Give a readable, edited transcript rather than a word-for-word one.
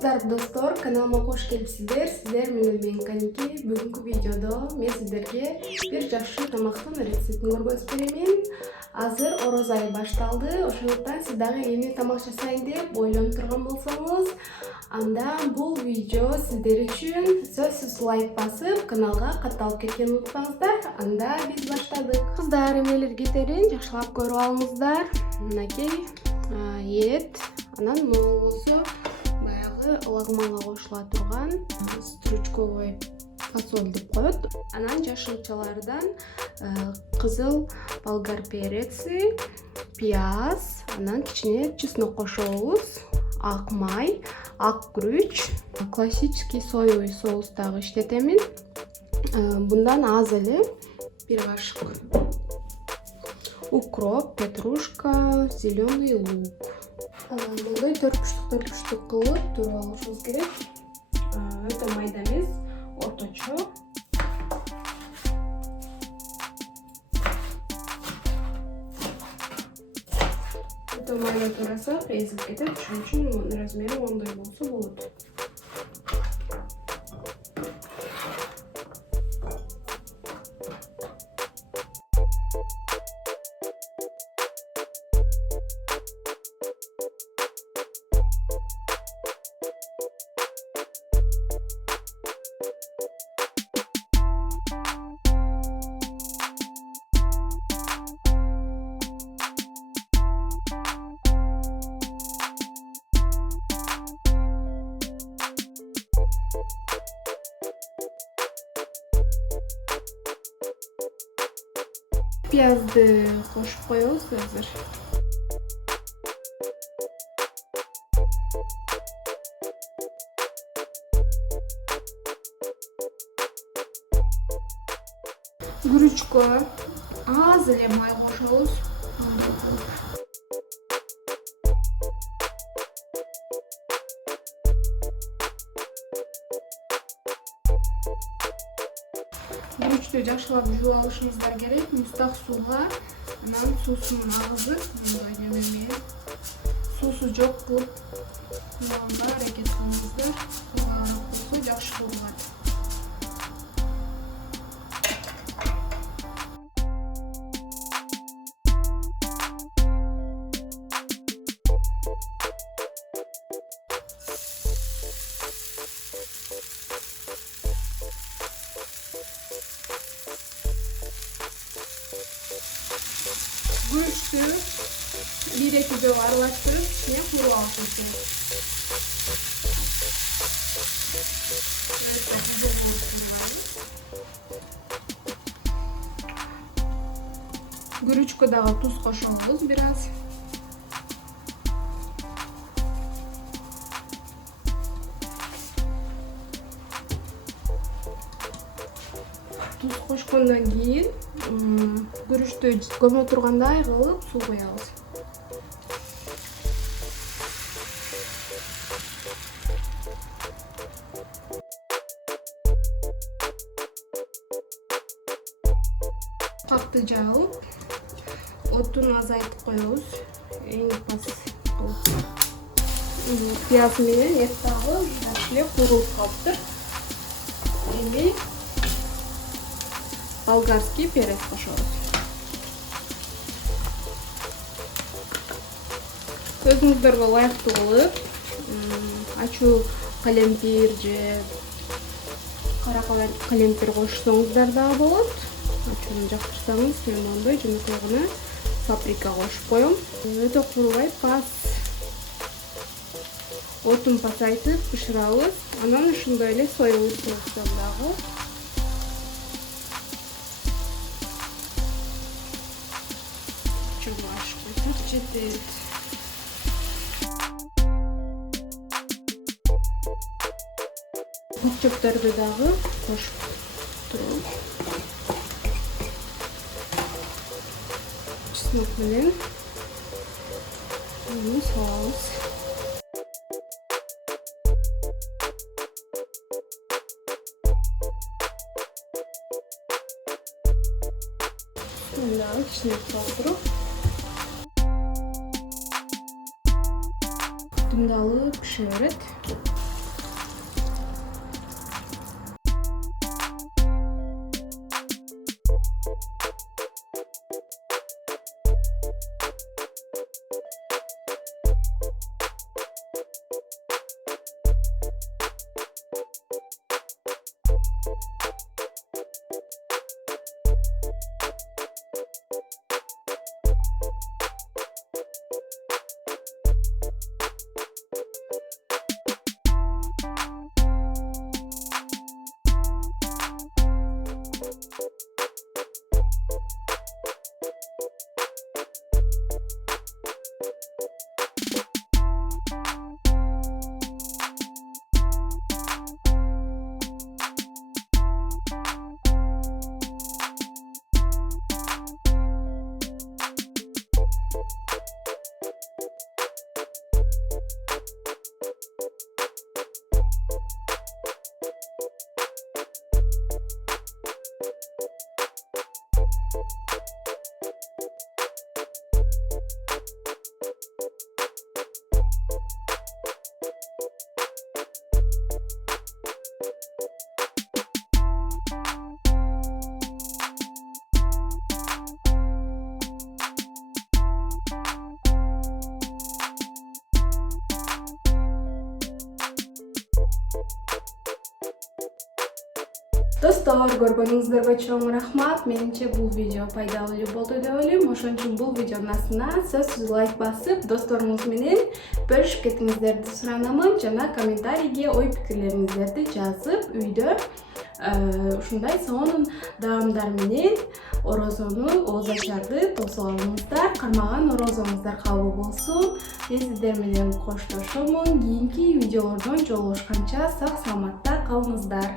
Саламатсыздарбы достор, каналыма кош келипсиздер. Сиздер менен мен Каники. Бүгүнкү видеодо мен сиздерге бир жакшы тамактын рецептин көргөзүп беремин. Азыр ороз айы башталды. Ошондуктан сиз дагы эмне тамак жасайын деп ойлонуп турган болсоңуз, анда бул видео сиздер үчүн. Сөзсүз лайк басып, каналга катталып кеткенди унутпаңыздар. Анда биз баштадык. Кыздар, эмнелер кетерин жакшылап көрүп алыңыздар. Мынакей ет, анан могу болсо баягы лагманга кошула турган стручковый фасоль деп коет. Анан жашылчалардан кызыл болгар переци, пияз, анан кичине чеснок кошобуз, ак май, ак күрүч, классический соевый соус дагы иштетемин. Bundan аз эле бир кашык укроп, петрушка, зеленый лук. Мындай төрт кылып туруп алышыбыз керек. Өтө майда эмес, орточо. Өтө майда турасак эзилип кетет, ошон үчүн размери ондой болсо болот. Пиязды кошуп коебуз азыр. Күрүчкө аз эле май кошобуз. Күрүчтү жакшылап жууп алышыңыздар керек. Мустак сууга, анан суусун агызып, мындай неме менен суусу жок кылып жууганга аракет кылыңыздар. Сууга болсо жакшы куурулат. Күрүчтү 1-2 жолу аралаштырып, кичине кууруп алышыбыз керек. Күрүчкө дагы туз кошобуз бир аз. Туз кошкондон кийин күрүчтү көмө тургандай кылып суу куябыз. Капты жабып, отун азайтып коебуз. Эң пас кылып. Пияз менен эт дагы жакшы эле куурулуп калыптыр. Эми болгарский перец кошобуз. Өзүңүздөргө ылайыктуу кылып, ачуу калемпир же кара калемпир кошсоңуздар дагы болот. Ачууну жактырсаңыз, мен мондой жөнөкөй гана паприка кошуп коем. Өтө курубай пас отун пасайтып бышырабыз. Анан ушундай эле соевый соустан дагы чыгаш койсок жетет. Көкчөптөрдү дагы кошуп туруп, чеснок менен салабыз. Дагы кичине салдырып, дымдалып пişiverет. Достор, көргөнүңүздөргө чоң рахмат. Менимче бул видео пайдалуу болду деп ойлойм. Ошон үчүн бул видеонун астына сөзсүз лайк басып, досторуңуз менен бөлүшүп кетиңиздерди суранамын жана комментарийге ой пикирлериңиздерди жазып, үйдө ушундай сонун даамдар менен орозону, ооз ачарды тосуп алыңыздар. Кармаган орозоңуздар кабыл болсун. Мен сиздер менен коштошомун. Кийинки видеолордон жолугушканча сак саламатта калыңыздар.